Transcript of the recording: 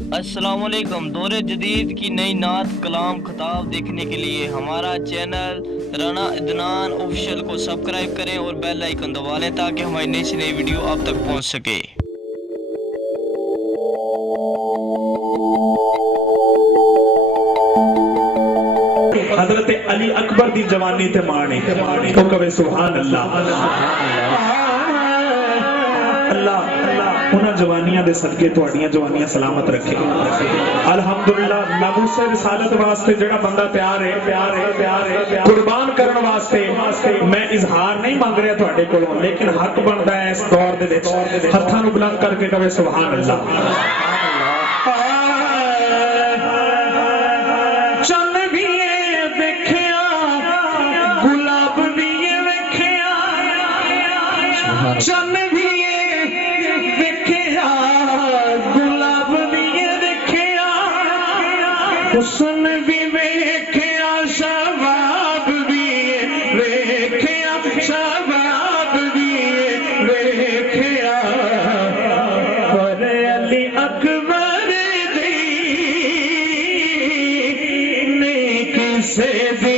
अस्सलाम वालेकुम। दौरे जदीद की नई नात कलाम खताब देखने के लिए हमारा चैनल राना अदनान ऑफिशियल को सब्सक्राइब करें और बेल आइकन दबा लें ताकि हमारी नई से नई वीडियो आप तक पहुंच सके। हजरत अली अकबर दी जवानी ते माने तो कवे सुभान अल्लाह। अल्लाह उन्हां जवानियां दे सदके तुहाडियां जवानियां सलामत रखे। अल्हम्दुलिल्लाह नामूसे रिसालत वास्ते जेड़ा बंदा तैयार है कुर्बान करन वास्ते मैं इजहार नहीं मांग रहा तुहाडे कोलों, लेकिन हक बनदा है इस दौर दे विच हत्थां नूं बुलंद करके कवे सुभान अल्लाह। चन भी वेखिया गुलाब भी वेखिया, हुस्न भी वेखिया, शबाब भी वेखिया, शबाब भी वेखिया, पर अली अकबर दी ने किसे दी